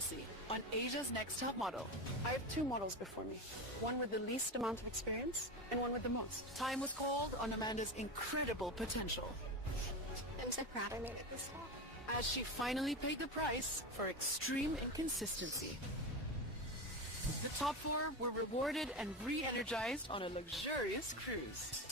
previously on Asia's Next Top Model. I have two models before me, one with the least amount of experience and one with the most. Time was called on Amanda's incredible potential. I'm so proud I made it this far. As she finally paid the price for extreme inconsistency. The top four were rewarded and re-energized on a luxurious cruise.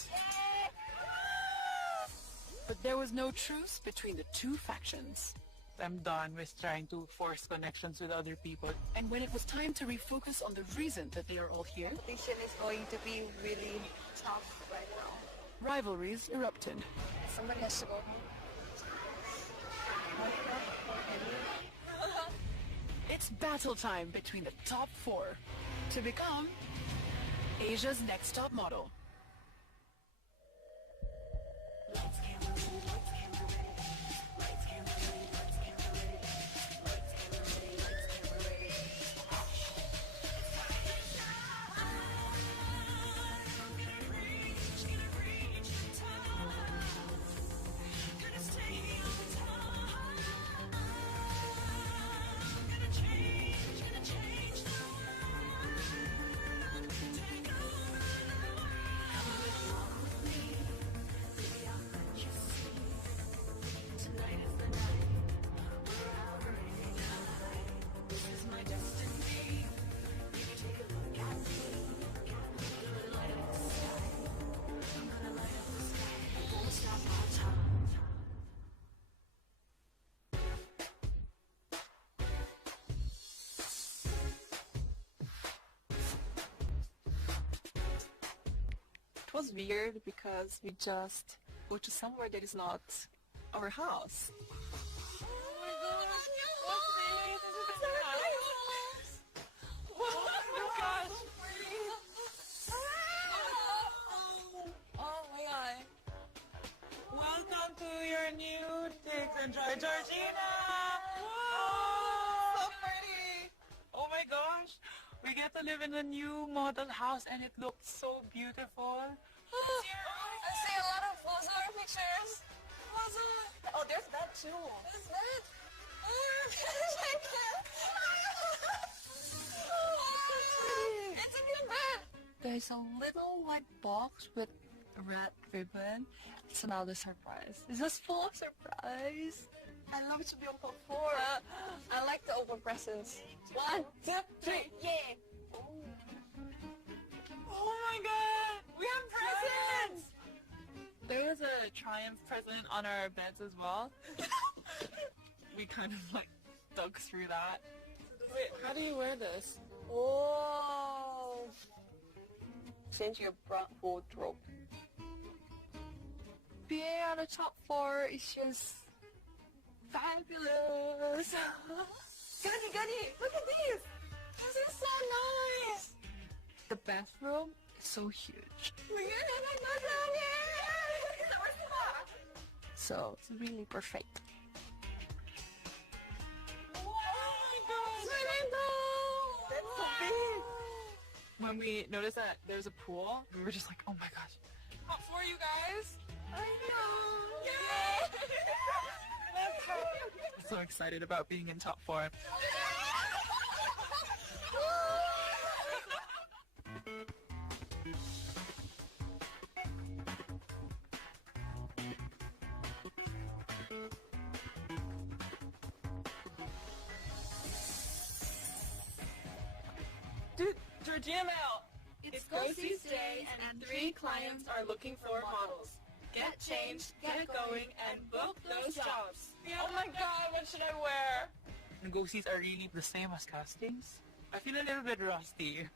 But there was no truce between the two factions. I'm done with trying to force connections with other people. And when it was time to refocus on the reason that they are all here, competition is going to be really tough right now. Rivalries erupted. Somebody has to go home. It's battle time between the top four to become Asia's Next Top Model. It was weird because we just go to somewhere that is not our house. Oh my god. Welcome to your new Digs and Joy Georgina! Wow! So pretty! Oh my gosh! We get to live in a new model house and it looks so beautiful. I see a lot of Lazar pictures. Lazar. Oh, there's that too. There's that. It's a new bed. There's a little white box with a red ribbon. It's another surprise. It's just full of surprise. I love to be on top four. I like the open presents. 1, 2, 3, yeah! Oh my god! We have presents! There was a Triumph present on our beds as well. We kind of like dug through that. Wait, how do you wear this? Oh! Change your wardrobe. Being on the top four is just fabulous. Gani, look at these! This is so nice! The bathroom is so huge. So it's really perfect. That's so big! When we noticed that there's a pool, we were just like, oh my gosh. Top four, you guys! I know! Yay! I'm so excited about being in top four. Dude, Georgina Mel! It's Go-See's Day and 3 clients are looking for models. Get changed, get going, and book those jobs. Oh my god, what should I wear? And Go-Sees are really the same as castings. I feel a little bit rusty.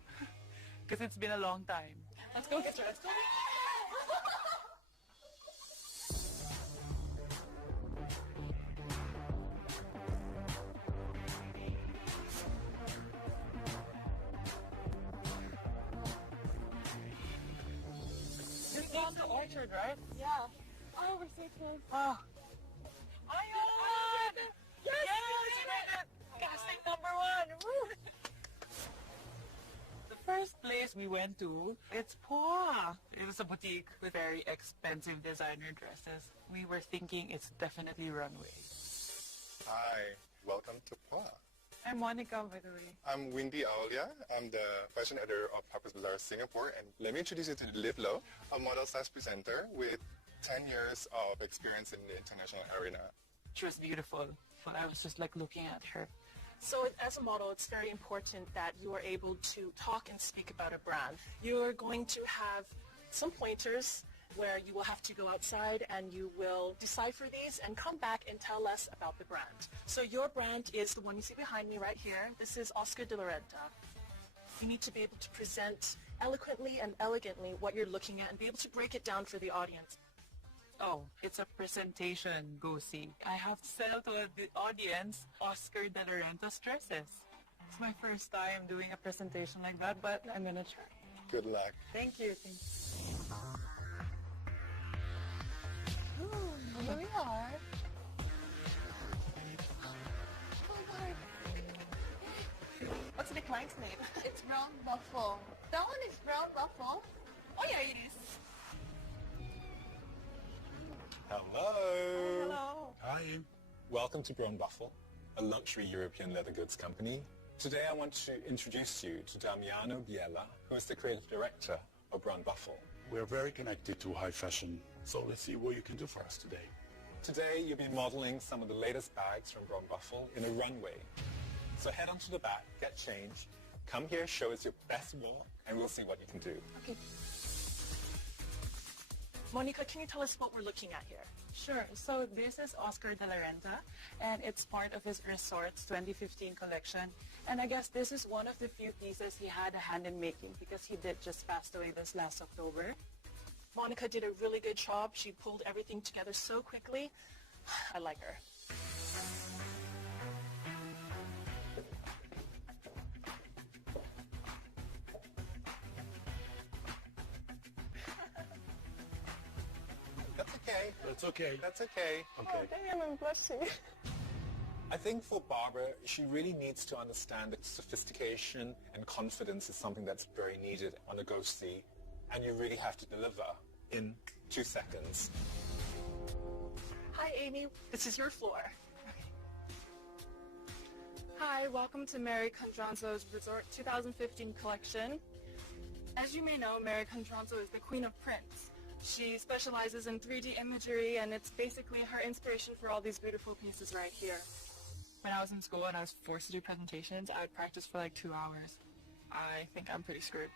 Because it's been a long time. Let's go get dressed. It's on the orchard, right? Yeah. Oh, we're so close. Oh. Ayun! Yes! Casting number 1! Woo! The first place we went to, it's Poa. It was a boutique with very expensive designer dresses. We were thinking it's definitely runway. Hi, welcome to PA. I'm Monica, by the way. I'm Windy Aulia. I'm the fashion editor of Harper's Bazaar Singapore, and let me introduce you to Liv Low, a model/presenter with 10 years of experience in the international arena. She was beautiful, but I was just like looking at her. So as a model, it's very important that you are able to talk and speak about a brand. You're going to have some pointers where you will have to go outside and you will decipher these and come back and tell us about the brand. So your brand is the one you see behind me right here. This is Oscar de la Renta. You need to be able to present eloquently and elegantly what you're looking at and be able to break it down for the audience. Oh, it's a presentation, go see. I have to sell to the audience Oscar de la Renta's dresses. It's my first time doing a presentation like that, but I'm gonna try. Good luck. Thank you. Here we are. What's the client's name? It's Brown Buffalo. That one is Brown Buffalo. Oh yeah, it is. Hello. Hello. Hi. Welcome to Brown Buffalo, a luxury European leather goods company. Today I want to introduce you to Damiano Biella, who is the creative director of Brown Buffalo. We're very connected to high fashion, so let's see what you can do for us today. Today you'll be modeling some of the latest bags from Brown Buffalo in a runway. So head on to the back, get changed, come here, show us your best work, and we'll see what you can do. Okay. Monica, can you tell us what we're looking at here? Sure. So this is Oscar de la Renta, and it's part of his Resorts 2015 collection. And I guess this is one of the few pieces he had a hand in making because he did just pass away this last October. Monica did a really good job. She pulled everything together so quickly. I like her. That's okay. That's okay. That's okay. Okay. Damn, I'm blushing. I think for Barbara, she really needs to understand that sophistication and confidence is something that's very needed on a go see, and you really have to deliver in 2 seconds. Hi, Amy. This is your floor. Hi, welcome to Mary Condranzo's Resort 2015 collection. As you may know, Mary Condranzo is the queen of prints. She specializes in 3D imagery, and it's basically her inspiration for all these beautiful pieces right here. When I was in school and I was forced to do presentations, I would practice for like 2 hours. I think I'm pretty screwed.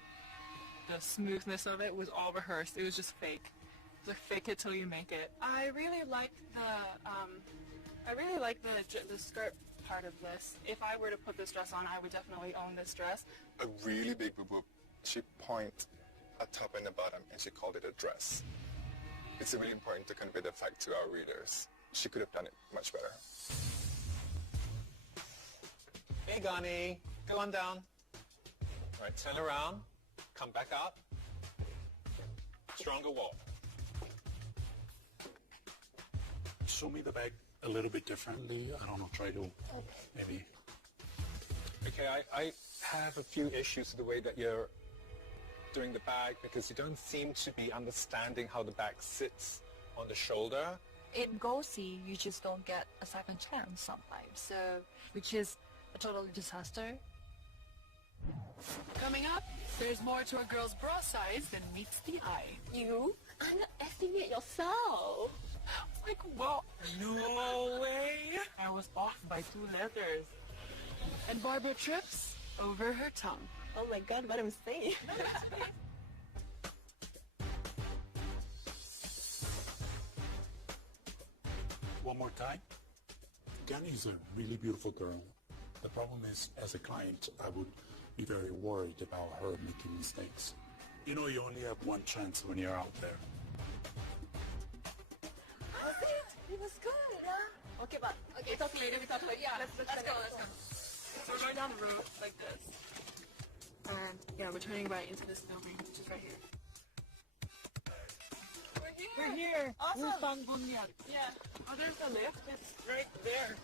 The smoothness of it was all rehearsed. It was just fake. It's like fake it till you make it. I really like the skirt part of this. If I were to put this dress on, I would definitely own this dress. A really big boob. She point a top and a bottom, and she called it a dress. It's really important to convey the fact to our readers. She could have done it much better. Hey, Gani, go on down. All right, turn around, come back up. Stronger walk. Show me the bag a little bit differently. I don't know, try to maybe. Okay, I have a few issues with the way that you're doing the bag because you don't seem to be understanding how the bag sits on the shoulder. In Go See, you just don't get a second chance sometimes, so which is a total disaster. Coming up, there's more to a girl's bra size than meets the eye. You underestimate yourself. Like, what? No way! I was off by 2 letters. And Barbara trips over her tongue. Oh my God, what a mistake. One more time. Gani is a really beautiful girl. The problem is, as a client, I would be very worried about her making mistakes. You know, you only have one chance when you're out there. It was good, huh? Okay, but we talk later. Yeah, let's go. So we're going down the road like this. And yeah, we're turning right into this building, which is right here. We're here! Awesome. We're Pangbunyag. Yeah. Oh, there's the lift. It's right there.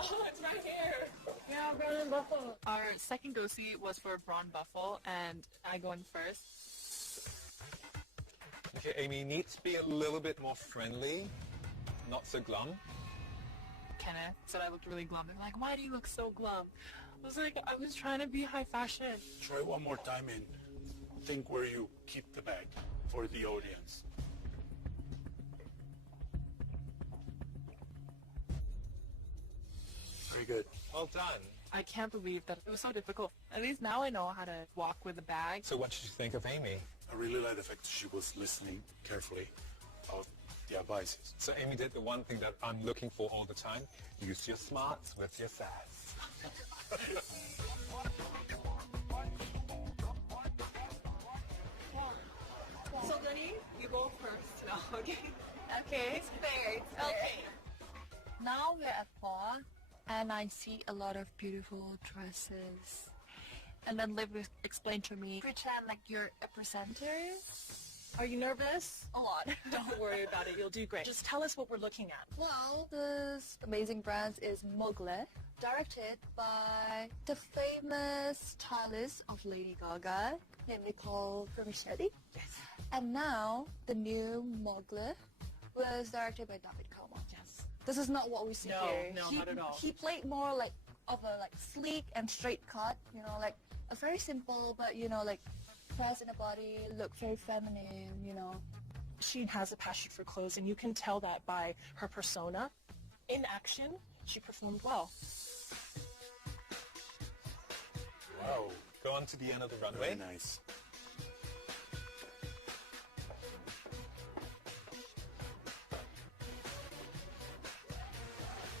Oh, it's right here. Yeah, Brown Buffalo. Our second go-see was for Brown Buffalo, and I go in first. Okay, Amy, you need to be a little bit more friendly, not so glum. Kenneth said I looked really glum. They're like, why do you look so glum? I was like, I was trying to be high fashion. Try one more time and think where you keep the bag for the audience. Very good. Well done. I can't believe that it was so difficult. At least now I know how to walk with a bag. So what did you think of Amy? I really like the fact that she was listening carefully of the advices. So Amy did the one thing that I'm looking for all the time. Use your smarts with your sass. So, Gunny, you go first now, okay? Okay. It's fair, it's fair. Okay. Now we're at bar, and I see a lot of beautiful dresses. And then Liv explained to me, pretend like you're a presenter. Are you nervous? A lot. Don't worry about it. You'll do great. Just tell us what we're looking at. Well, this amazing brand is Mugler, directed by the famous stylist of Lady Gaga, named Nicole Vermicelli. Yes. And now, the new Mugler was directed by David Kalman. Yes. This is not what we see No, here. no, not at all. He played more like of a like sleek and straight cut, you know, like a very simple but like press in the body, look very feminine, you know. She has a passion for clothes, and you can tell that by her persona. In action, she performed well. Wow. Go on to the end of the runway. Very nice.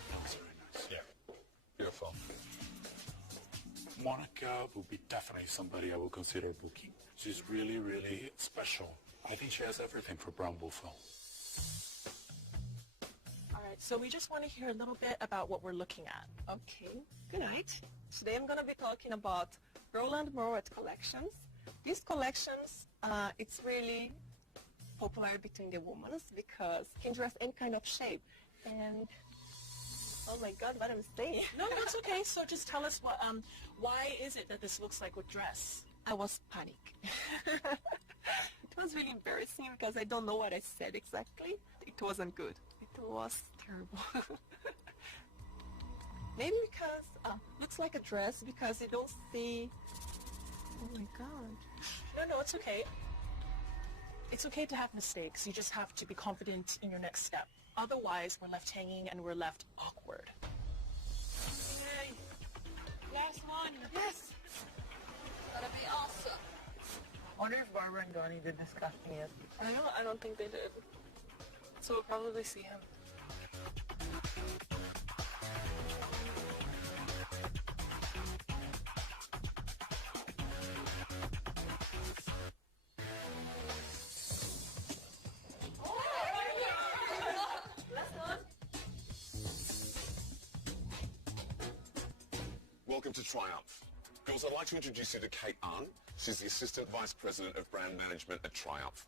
That was very nice. Yeah. Beautiful. Monica would be definitely somebody I would consider booking. She's really, really special. I think she has everything for Brown Buffalo. All right, so we just want to hear a little bit about what we're looking at. Okay, good night. Today I'm going to be talking about Roland Mouret collections. These collections, it's really popular between the women because you can dress any kind of shape. And oh my God, what I'm saying. No, that's okay. So just tell us why is it that this looks like a dress? I was panic. It was really embarrassing because I don't know what I said exactly. It wasn't good. It was terrible. Maybe because looks like a dress because you don't see. Oh my God. No, it's okay. It's okay to have mistakes. You just have to be confident in your next step. Otherwise, we're left hanging and we're left awkward. Yay. Last one. Yes. That'll be awesome. I wonder if Barbara and Donnie did this casting yet. I don't think they did. So we'll probably see him. Welcome to Triumph. Girls, I'd like to introduce you to Kate Ahn. She's the Assistant Vice President of Brand Management at Triumph.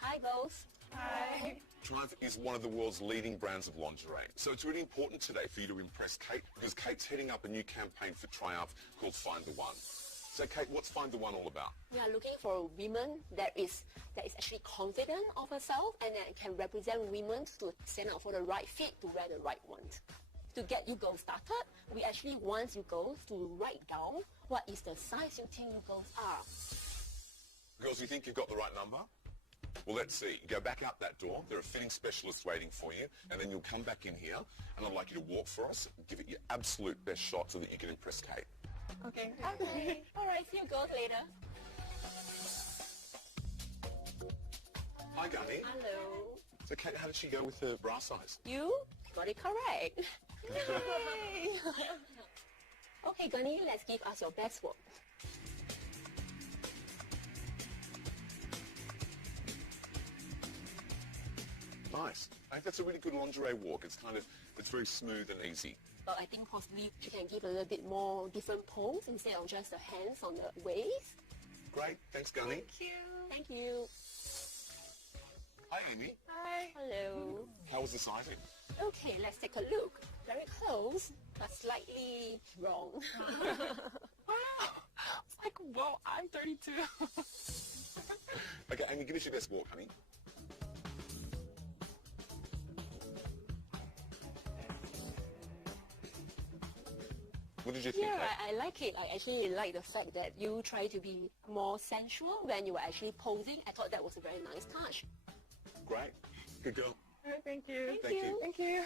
Hi, girls. Hi. Triumph is one of the world's leading brands of lingerie. So it's really important today for you to impress Kate because Kate's heading up a new campaign for Triumph called Find the One. So Kate, what's Find the One all about? We are looking for a woman that is actually confident of herself and that can represent women to stand out for the right fit to wear the right one. To get you girls started, we actually want you girls to write down what is the size you think you girls are. Girls, you think you've got the right number? Well, let's see. You go back out that door. There are fitting specialists waiting for you. And then you'll come back in here, and I'd like you to walk for us, give it your absolute best shot so that you can impress Kate. Okay. Okay. All right, see you girls later. Hi, Gunny. Hello. So Kate, how did she go with her bra size? You got it correct. Yay! Okay, Gunny, let's give us your best work. Nice. I think that's a really good lingerie walk. It's very smooth and easy. But I think possibly you can give a little bit more different pose instead of just the hands on the waist. Great. Thanks, Gunny. Thank you. Hi, Amy. Hi. Hello. How was the sizing? Okay, let's take a look. Very close, but slightly wrong. It's like, whoa, I'm 32. Okay, Amy, give us your best walk, honey. did you think? Yeah, Kate? I like it. I actually like the fact that you try to be more sensual when you were actually posing. I thought that was a very nice touch. Great. Good girl. All right, thank you. Thank you. Thank you.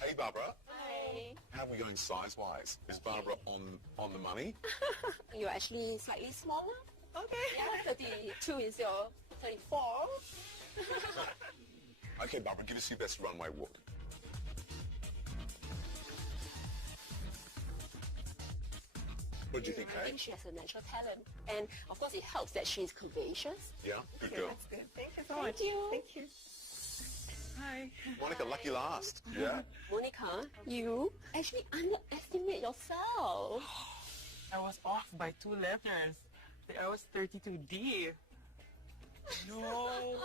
Hey, Barbara. Hi. How are we going size-wise? Is Barbara on the money? You're actually slightly smaller. Okay. Yeah, 32 is your 34. Okay, Barbara, give us your best runway walk. What did you think, I Kate? think she has a natural talent. And of course it helps that she's curvaceous. Yeah, good girl. That's good. Thank you so Thank much. you. Thank you. Hi. Monica, lucky last. Yeah? Monica, you actually underestimate yourself. I was off by 2 letters. I was 32D. No way.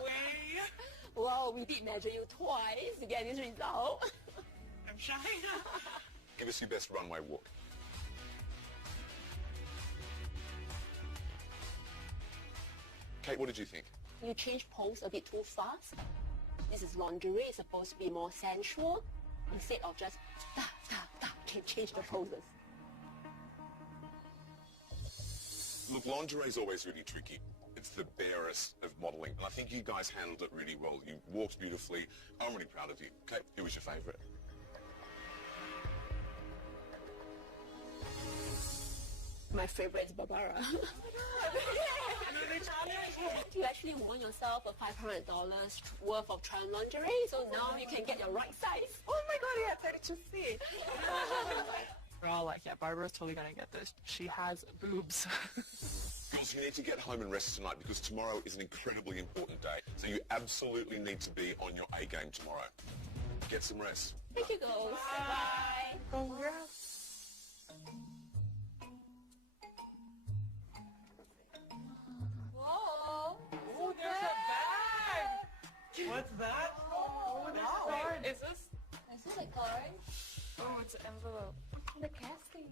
Wow, we did measure you twice to get this result. I'm shy. Give us your best runway walk. Kate, what did you think? You change pose a bit too fast. This is lingerie. It's supposed to be more sensual. Instead of just can change the poses. Look, lingerie is always really tricky. It's the barest of modelling, and I think you guys handled it really well. You walked beautifully. I'm really proud of you. Kate, who was your favourite? My favorite is Barbara. You actually won yourself a $500 worth of trial lingerie, so now you can get your right size. Oh my god, yeah, 32C. We're all like, yeah, Barbara's totally gonna get this. She has boobs. Girls, you need to get home and rest tonight because tomorrow is an incredibly important day. So you absolutely need to be on your A game tomorrow. Get some rest. Thank you, girls. Bye. Congrats. Whoa. Oh, there's a bag! What's that? Oh, there's a card. Is this? Is this a card? Oh, it's an envelope. The casting.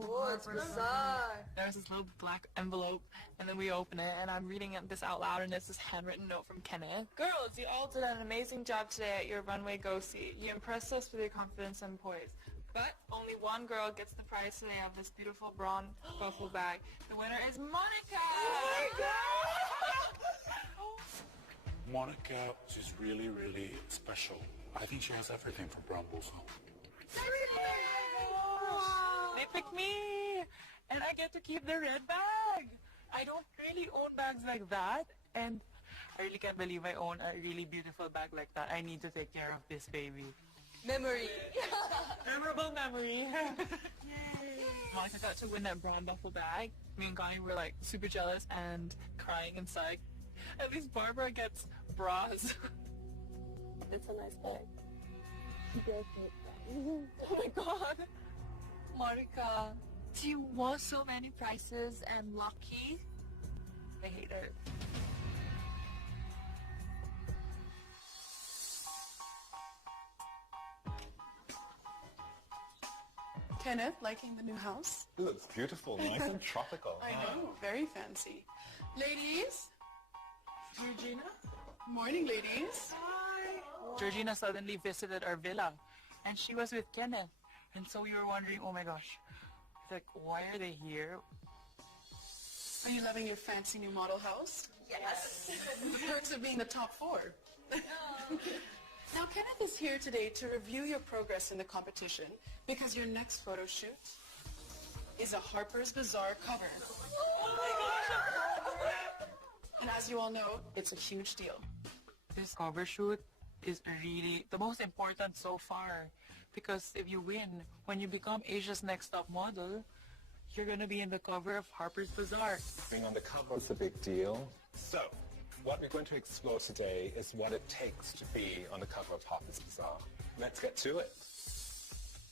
Oh, it's bizarre. There's this little black envelope, and then we open it, and I'm reading this out loud, and it's this handwritten note from Kenneth. Girls, you all did an amazing job today at your runway go-see. You impressed us with your confidence and poise. But only one girl gets the prize today of this beautiful brown buffalo bag. The winner is Monica! Monica is really, really special. I think she has everything from Brown Bullseye. They picked me! And I get to keep the red bag! I don't really own bags like that, and I really can't believe I own a really beautiful bag like that. I need to take care of this baby. Memory. Memorable memory. Monica got to win that brown duffel bag. Me and Connie were like super jealous and crying inside. At least Barbara gets bras. It's a nice bag. Oh my god. Monica, you won so many prizes and lucky. I hate it. Kenneth, liking the new house? It looks beautiful, nice and tropical. I know, very fancy. Ladies? Georgina? Morning, ladies. Georgina suddenly visited our villa, and she was with Kenneth. And so we were wondering, oh my gosh, like, why are they here? Are you loving your fancy new model house? Yes. The perks of being the top 4. Now, Kenneth is here today to review your progress in the competition because your next photo shoot is a Harper's Bazaar cover. Oh my gosh! And as you all know, it's a huge deal. This cover shoot is really the most important so far because if you win, when you become Asia's Next Top Model, you're going to be in the cover of Harper's Bazaar. Being on the cover is a big deal. So, what we're going to explore today is what it takes to be on the cover of Harper's Bazaar. Let's get to it.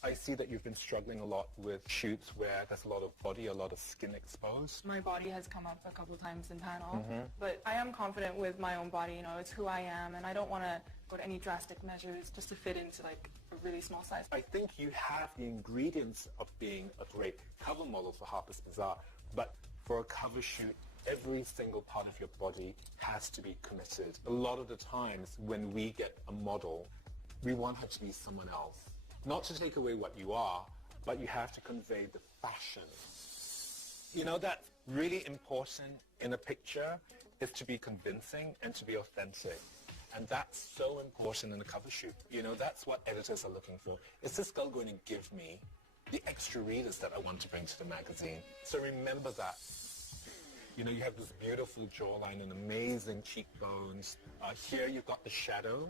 I see that you've been struggling a lot with shoots where there's a lot of body, a lot of skin exposed. My body has come up a couple times in panel, but I am confident with my own body. You know, it's who I am, and I don't want to go to any drastic measures just to fit into like a really small size. I think you have the ingredients of being a great cover model for Harper's Bazaar, but for a cover shoot, every single part of your body has to be committed. A lot of the times when we get a model, we want her to be someone else. not to take away what you are, but you have to convey the fashion. You know, that's really important in a picture, is to be convincing and to be authentic. And that's so important in a cover shoot. You know, that's what editors are looking for. Is this girl going to give me the extra readers that I want to bring to the magazine? So remember that. You know, you have this beautiful jawline and amazing cheekbones. Here you've got the shadow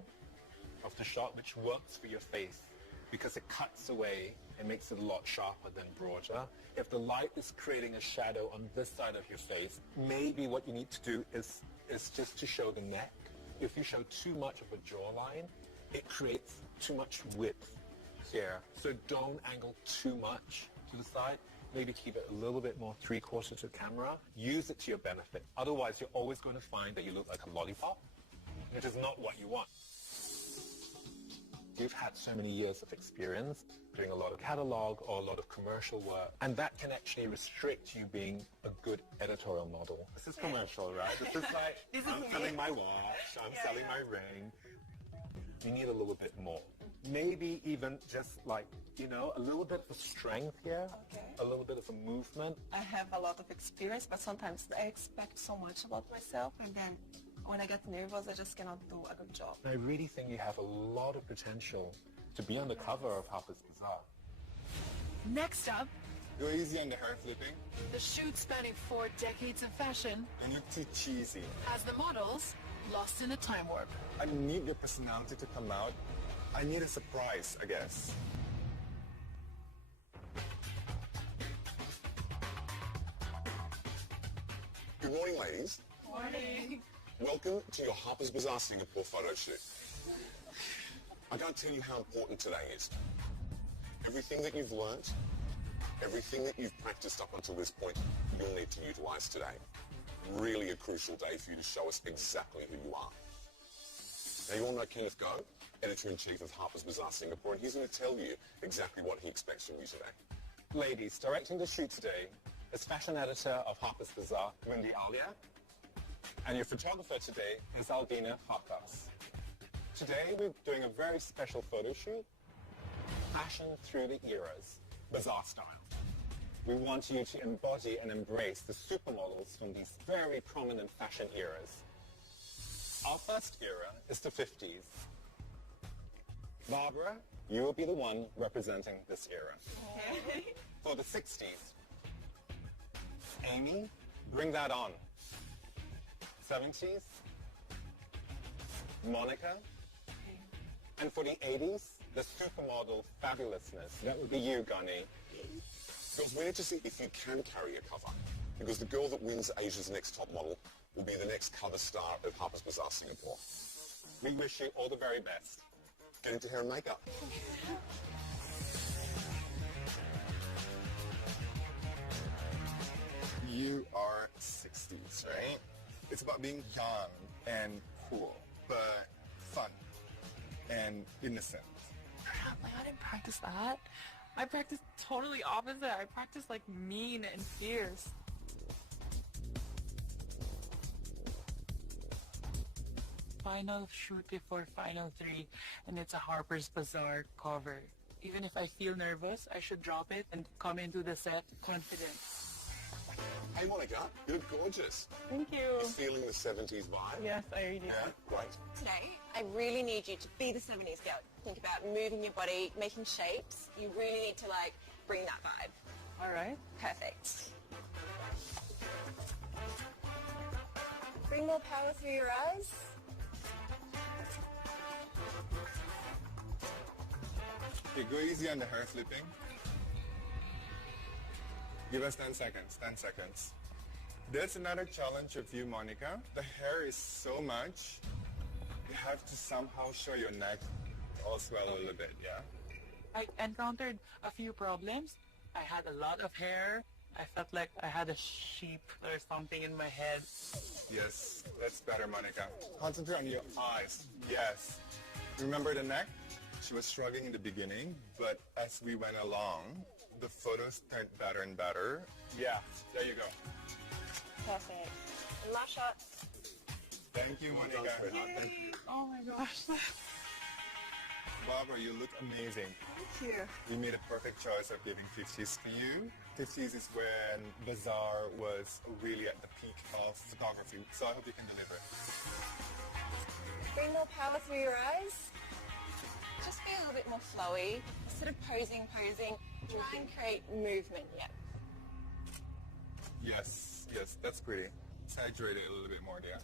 of the shot, which works for your face because it cuts away and makes it a lot sharper than broader. If the light is creating a shadow on this side of your face, maybe what you need to do is just to show the neck. If you show too much of a jawline, it creates too much width here. So don't angle too much to the side. Maybe keep it a little bit more three-quarter to camera. Use it to your benefit. Otherwise, you're always going to find that you look like a lollipop, which is not what you want. You've had so many years of experience doing a lot of catalog or a lot of commercial work, and that can actually restrict you being a good editorial model. This is commercial, right? This is like, I'm selling my watch, I'm selling my ring. You need a little bit more. Maybe even just like, you know, a little bit of strength here, a little bit of a movement. I have a lot of experience, but sometimes I expect so much about myself, and then when I get nervous, I just cannot do a good job. I really think you have a lot of potential to be on the cover of Harper's Bazaar. Next up, go easy on the hair flipping. the shoot spanning 4 decades of fashion Don't look too cheesy. has the models lost in a time warp. I need your personality to come out. I need a surprise, I guess. Good morning, ladies. Morning. Welcome to your Harper's Bazaar Singapore photo shoot. I can't tell you how important today is. Everything that you've learnt, everything that you've practiced up until this point, you'll need to utilise today. Really a crucial day for you to show us exactly who you are. Now, you all know Kenneth Goh, Editor-in-Chief of Harper's Bazaar Singapore, and he's going to tell you exactly what he expects from you today. Ladies, directing the shoot today is fashion editor of Harper's Bazaar, Wendy Alia. And your photographer today is Albina Farkas. Today we're doing a very special photo shoot, Fashion Through the Eras, Bazaar style. We want you to embody and embrace the supermodels from these very prominent fashion eras. Our first era is the 50s. Barbara, you will be the one representing this era. Okay. For the 60s, Amy, bring that on. 70s, Monica. And for the 80s, the supermodel fabulousness. That would be you, Gunny. Girls, we need to see if you can carry a cover, because the girl that wins Asia's Next Top Model will be the next cover star of Harper's Bazaar Singapore. We wish you all the very best. Get into hair and makeup. You are 60s, right? It's about being young and cool, but fun and innocent. Like, I didn't practice that. I practiced totally opposite. I practiced like mean and fierce. Final shoot before Final 3, and it's a Harper's Bazaar cover. Even if I feel nervous, I should drop it and come into the set confident. Hey, Monica, you look gorgeous. Thank you. You feeling the 70s vibe? Yes, I really do. Yeah, great. Today, I really need you to be the 70s girl. Think about moving your body, making shapes. You really need to, like, bring that vibe. All right. Perfect. Bring more power through your eyes. Okay, go easy on the hair flipping. Give us 10 seconds, 10 seconds. That's another challenge of you, Monica. The hair is so much. You have to somehow show your neck as well a little bit, yeah? I encountered a few problems. I had a lot of hair. I felt like I had a sheep or something in my head. Yes, that's better, Monica. Concentrate on your eyes. Yes. Remember the neck? She was struggling in the beginning, but as we went along, the photos turned better and better. Yeah, there you go. Perfect. And last shot. Thank you, Monica. Oh my gosh. Barbara, you look amazing. Thank you. We made a perfect choice of giving 50s for you. 50s is when Bazaar was really at the peak of photography, so I hope you can deliver. Bring more power through your eyes. Just be a little bit more flowy. Instead of posing. Try and create movement, yeah. Yes, that's pretty. Exaggerate it a little bit more, dear.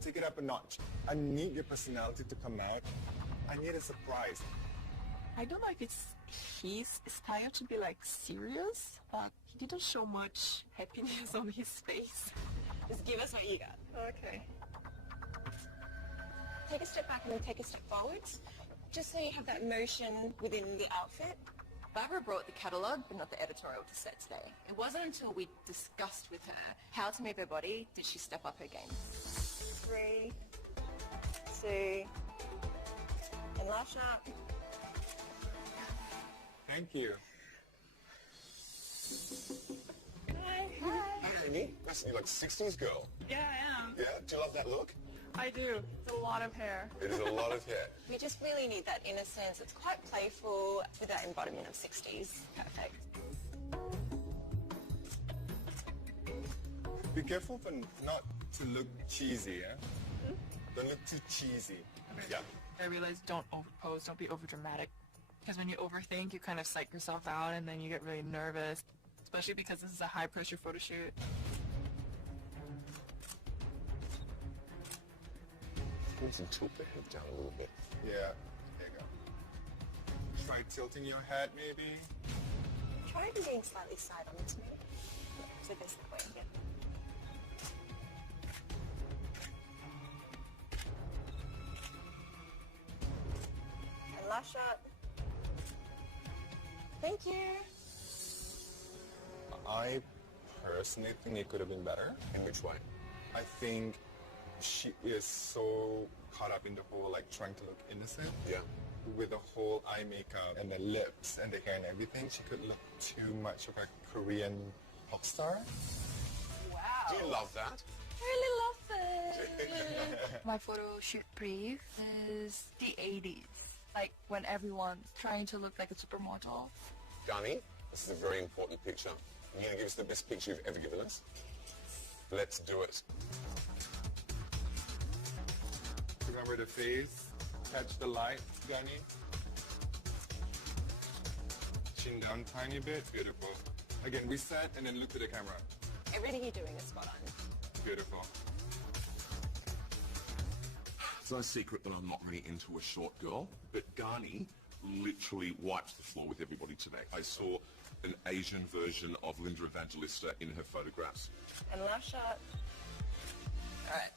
Take it up a notch. I need your personality to come out. I need a surprise. I don't know if it's his style to be like serious, but he didn't show much happiness on his face. Just give us what you got. Okay. Take a step back and then take a step forwards, just so you have that motion within the outfit. Barbara brought the catalogue, but not the editorial to set today. It wasn't until we discussed with her how to move her body did she step up her game. 3, 2, and lash up. Thank you. Hi. Hey, Amy. Nice to be like 60s girl. Yeah, I am. Yeah? Do you love that look? I do. It's a lot of hair. It is a lot of hair. We just really need that innocence. It's quite playful with that embodiment of 60s. Perfect. Be careful for not to look cheesy, eh? Don't look too cheesy. Yeah. I realized don't overpose, don't be overdramatic. Because when you overthink, you kind of psych yourself out and then you get really nervous. Especially because this is a high-pressure photo shoot. You can tilt the head down a little bit. Yeah. There you go. Try tilting your head, maybe. Try being slightly side on to me. So this way, yeah. And lash up. Thank you. I personally think it could have been better. In which way? I think she is so caught up in the whole like trying to look innocent. Yeah. With the whole eye makeup and the lips and the hair and everything, she could look too much of a Korean pop star. Wow. Do you love that? I really love it. My photo shoot brief is the 80s, like when everyone's trying to look like a supermodel. Gunny, this is a very important picture. You're going to give us the best picture you've ever given us? Let's do it. Remember the face, catch the light, Gunny. Chin down tiny bit, beautiful. Again, reset and then look to the camera. Everything you're doing is spot on. Beautiful. It's no secret that I'm not really into a short girl, but Ghani literally wiped the floor with everybody today. I saw an Asian version of Linda Evangelista in her photographs. And lash up. All right.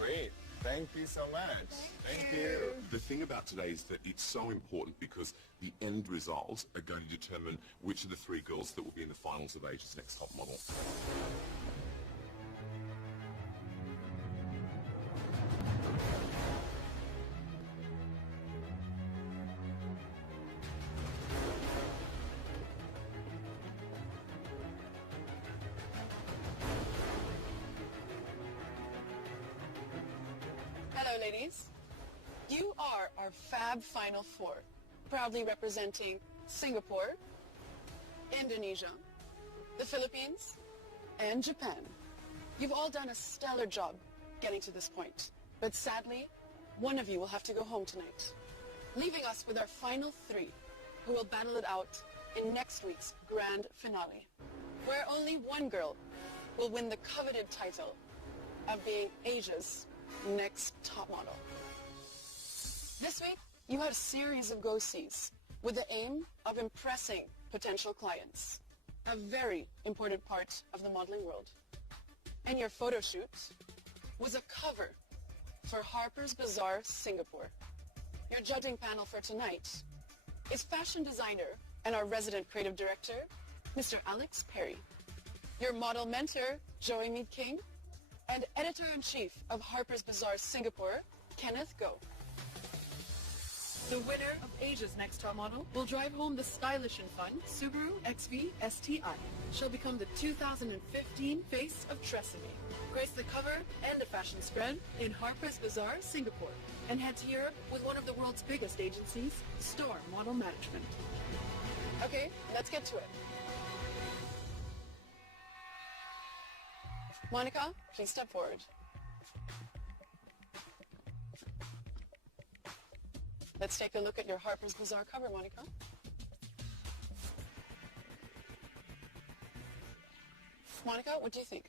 Great. Thank you so much. Thank you. The thing about today is that it's so important because the end results are going to determine which of the three girls that will be in the finals of Asia's Next Top Model. Hello, ladies. You are our Fab Final Four, proudly representing Singapore, Indonesia, the Philippines, and Japan. You've all done a stellar job getting to this point, but sadly, one of you will have to go home tonight, leaving us with our final three, who will battle it out in next week's grand finale, where only one girl will win the coveted title of being Asia's Next Top Model. This week, you have a series of go-sees with the aim of impressing potential clients, a very important part of the modeling world. And your photo shoot was a cover for Harper's Bazaar Singapore. Your judging panel for tonight is fashion designer and our resident creative director, Mr. Alex Perry. Your model mentor, Joey Mead King, and editor-in-chief of Harper's Bazaar Singapore, Kenneth Goh. The winner of Asia's Next Top Model will drive home the stylish and fun Subaru XV STI. She'll become the 2015 Face of Tresemme. Grace the cover and the fashion spread in Harper's Bazaar, Singapore, and head to Europe with one of the world's biggest agencies, Star Model Management. Okay, let's get to it. Monica, please step forward. Let's take a look at your Harper's Bazaar cover, Monica. Monica, what do you think?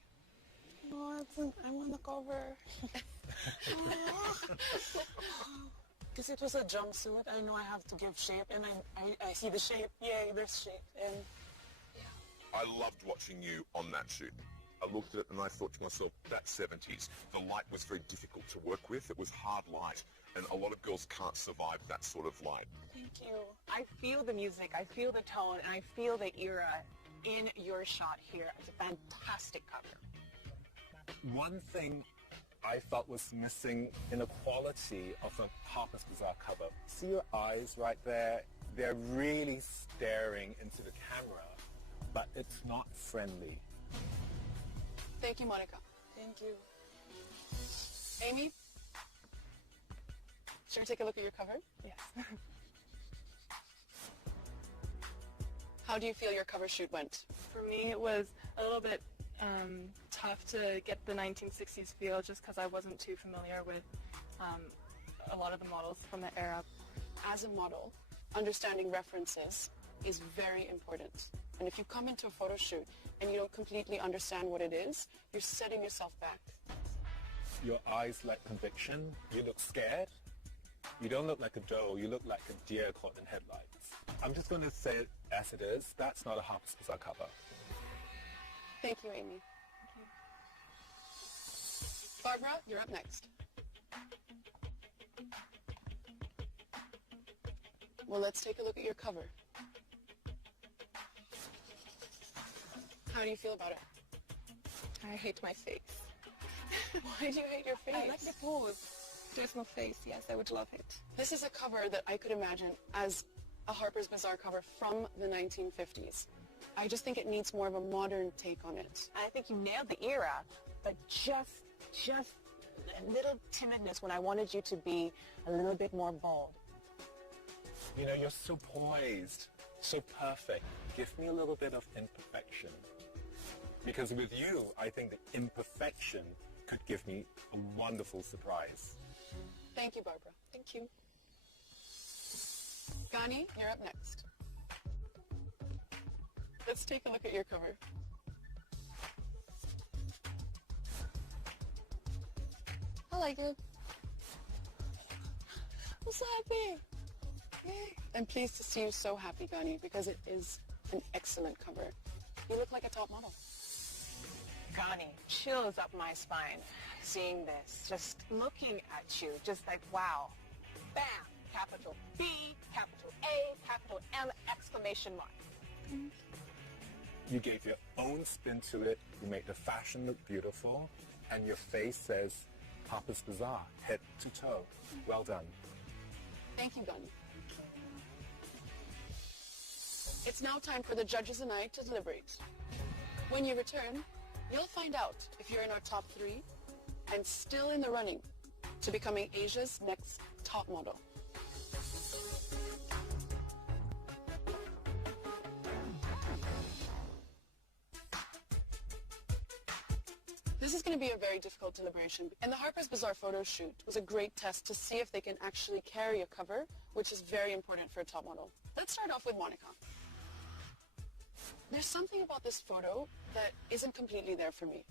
Oh, I want the cover. Because it was a jumpsuit, I know I have to give shape, and I see the shape. Yay, there's shape. And I loved watching you on that shoot. I looked at it and I thought to myself, that's 70s. The light was very difficult to work with. It was hard light. And a lot of girls can't survive that sort of light. thank you. I feel the music, I feel the tone, and I feel the era in your shot here. It's a fantastic cover. One thing I felt was missing in the quality of the Harper's Bazaar cover. See your eyes right there? They're really staring into the camera, but it's not friendly. Thank you, Monica. Thank you. Amy, should we take a look at your cover? Yes. How do you feel your cover shoot went? For me, it was a little bit tough to get the 1960s feel just because I wasn't too familiar with a lot of the models from the era. As a model, understanding references is very important. And if you come into a photo shoot and you don't completely understand what it is, you're setting yourself back. Your eyes lack conviction. You look scared. You don't look like a doe. You look like a deer caught in headlights. I'm just going to say it as it is. That's not a Harper's Bazaar cover. Thank you, Amy. Barbara, you're up next. Well, let's take a look at your cover. How do you feel about it? I hate my face. Why do you hate your face? I like the pose. There's no face. Yes, I would love it. This is a cover that I could imagine as a Harper's Bazaar cover from the 1950s. I just think it needs more of a modern take on it. I think you nailed the era, but just a little timidness when I wanted you to be a little bit more bold. You know, you're so poised, so perfect. Give me a little bit of imperfection. Because with you, I think the imperfection could give me a wonderful surprise. Thank you, Barbara. Thank you. Gani, you're up next. Let's take a look at your cover. I like it. I'm so happy. Yay. I'm pleased to see you so happy, Gani, because it is an excellent cover. You look like a top model. Gani, chills up my spine seeing this, just looking at you, just like, wow. Bam, capital B, capital A, capital M, exclamation mark. You gave your own spin to it, you made the fashion look beautiful, and your face says Harper's Bazaar, head to toe. Well done. Thank you, Gani. It's now time for the judges and I to deliberate. When you return, you'll find out if you're in our top 3 and still in the running to becoming Asia's next top model. This is going to be a very difficult deliberation, and the Harper's Bazaar photo shoot was a great test to see if they can actually carry a cover, which is very important for a top model. Let's start off with Monica. There's something about this photo that isn't completely there for me.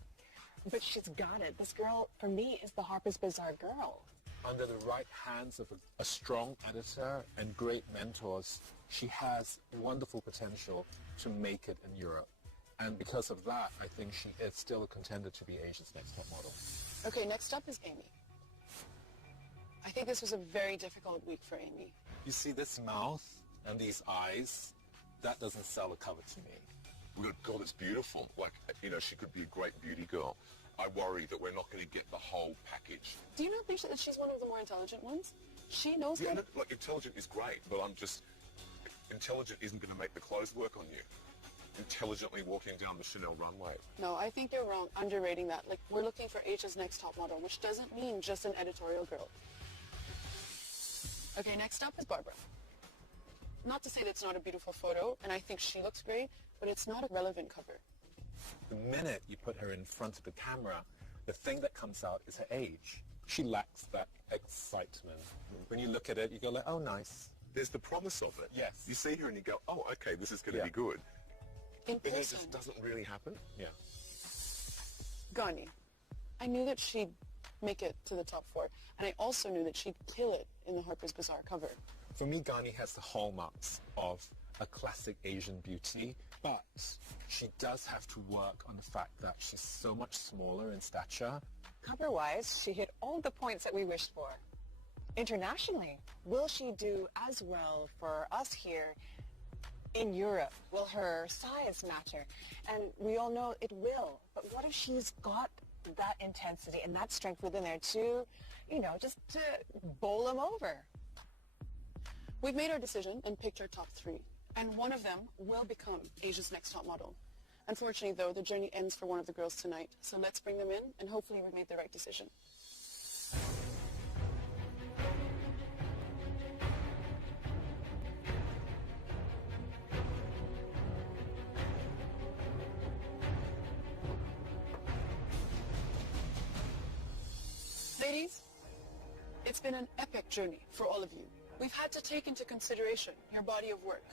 But she's got it. This girl, for me, is the Harper's Bazaar girl. Under the right hands of a strong editor and great mentors, she has wonderful potential to make it in Europe. And because of that, I think she is still a contender to be Asia's next top model. Okay, next up is Amy. I think this was a very difficult week for Amy. You see this mouth and these eyes, that doesn't sell a cover to me. We've got a girl that's beautiful. Like, you know, she could be a great beauty girl. I worry that we're not going to get the whole package. Do you not think that she's one of the more intelligent ones? She knows Yeah, how no, to... look, intelligent is great, but intelligent isn't going to make the clothes work on you. Intelligently walking down the Chanel runway. No, I think you're wrong, underrating that. Like, we're looking for Asia's next top model, which doesn't mean just an editorial girl. Okay, next up is Barbara. Not to say that it's not a beautiful photo, and I think she looks great, but it's not a relevant cover. The minute you put her in front of the camera, the thing that comes out is her age. She lacks that excitement. When you look at it, you go like, oh, nice. There's the promise of it. Yes. You see her and you go, oh, okay, this is going to be good. In But it person, just doesn't really happen. Yeah. Gandhi. I knew that she'd make it to the top 4, and I also knew that she'd kill it in the Harper's Bazaar cover. For me, Gani has the hallmarks of a classic Asian beauty, but she does have to work on the fact that she's so much smaller in stature. Cover-wise, she hit all the points that we wished for. Internationally, will she do as well for us here in Europe? Will her size matter? And we all know it will. But what if she's got that intensity and that strength within there to, just to bowl them over? We've made our decision and picked our top 3, and one of them will become Asia's next top model. Unfortunately, though, the journey ends for one of the girls tonight, so let's bring them in, and hopefully we made the right decision. Ladies, it's been an epic journey for all of you. We've had to take into consideration your body of work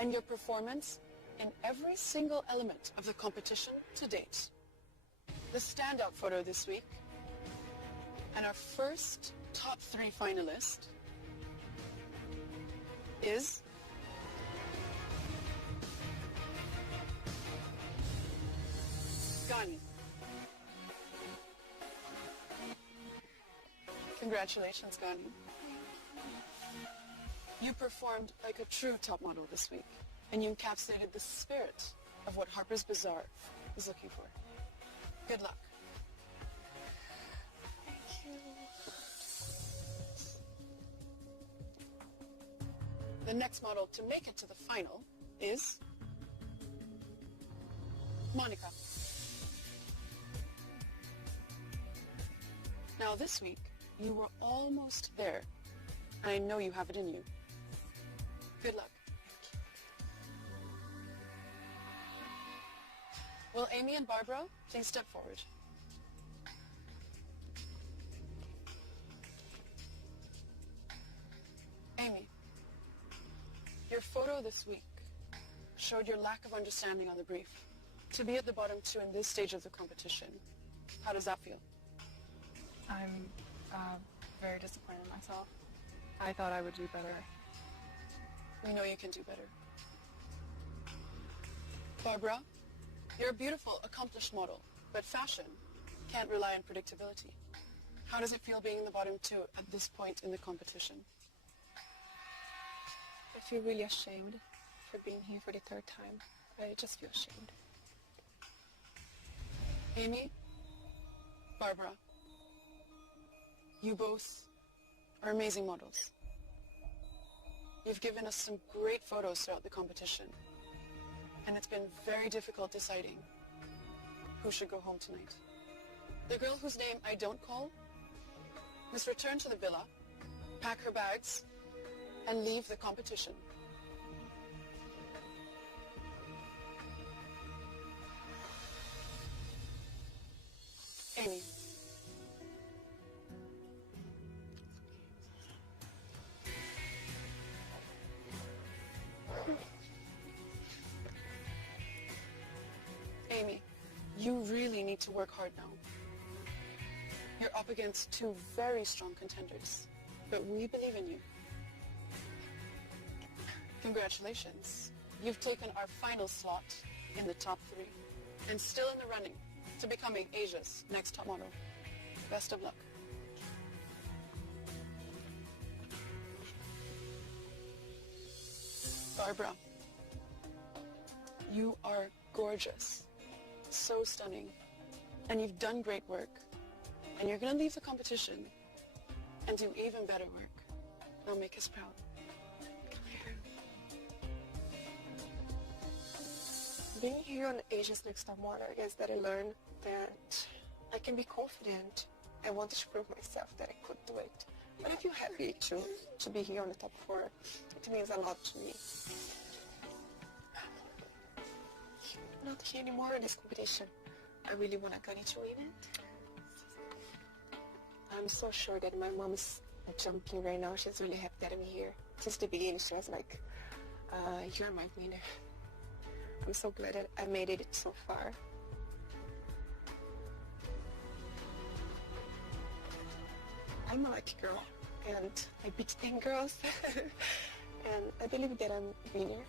and your performance in every single element of the competition to date. The standout photo this week and our first top 3 finalist is Gani. Congratulations, Gani. You performed like a true top model this week, and you encapsulated the spirit of what Harper's Bazaar is looking for. Good luck. Thank you. The next model to make it to the final is Monica. Now this week, you were almost there, and I know you have it in you. Good luck. Will Amy and Barbara please step forward? Amy, your photo this week showed your lack of understanding on the brief. To be at the bottom 2 in this stage of the competition, how does that feel? I'm very disappointed in myself. I thought I would do better. We know you can do better. Barbara, you're a beautiful, accomplished model, but fashion can't rely on predictability. How does it feel being in the bottom 2 at this point in the competition? I feel really ashamed for being here for the 3rd time. I just feel ashamed. Amy, Barbara, you both are amazing models. You've given us some great photos throughout the competition, and it's been very difficult deciding who should go home tonight. The girl whose name I don't call must return to the villa, pack her bags, and leave the competition. Amy. Amy, you really need to work hard now. You're up against 2 very strong contenders, but we believe in you. Congratulations. You've taken our final slot in the top 3 and still in the running to becoming Asia's next top model. Best of luck. Barbara, you are gorgeous, so stunning, and you've done great work, and you're going to leave the competition and do even better work. I'll make us proud. Come here. Being here on Asia's Next Top Model, I guess that I learned that I can be confident. I wanted to prove myself that I could do it. But I feel happy to be here on the top 4. It means a lot to me. I'm not here anymore in this competition. I really want Akane to win it. I'm so sure that my mom's jumping right now. She's really happy that I'm here. Since the beginning, she was like, you're my winner. I'm so glad that I made it so far. I'm a lucky girl, and I beat 10 girls, and I believe that I'm a winner.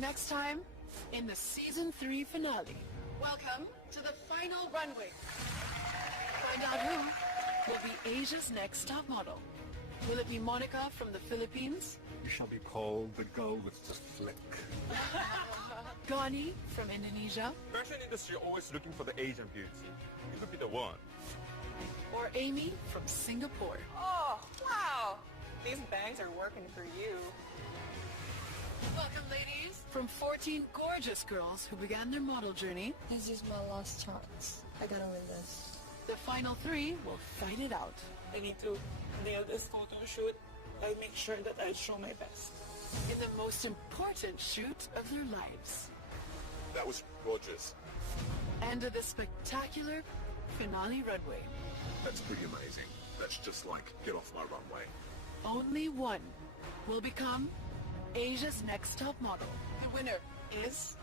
Next time, in the Season 3 finale. Welcome to the final runway. Find out who will be Asia's next top model. Will it be Monica from the Philippines? You shall be called the girl with the flick. Gani from Indonesia? Fashion industry always looking for the Asian beauty. You could be the one. Or Amy from Singapore? Oh, wow! These bangs are working for you. Welcome, ladies. From 14 gorgeous girls who began their model journey, This is my last chance. I gotta win this. the final 3 will fight it out. I need to nail this photo shoot. I make sure that I show my best. In the most important shoot of their lives. That was gorgeous. And to the spectacular finale runway. That's pretty amazing. That's just like, get off my runway. Only one will become Asia's next top model. The winner is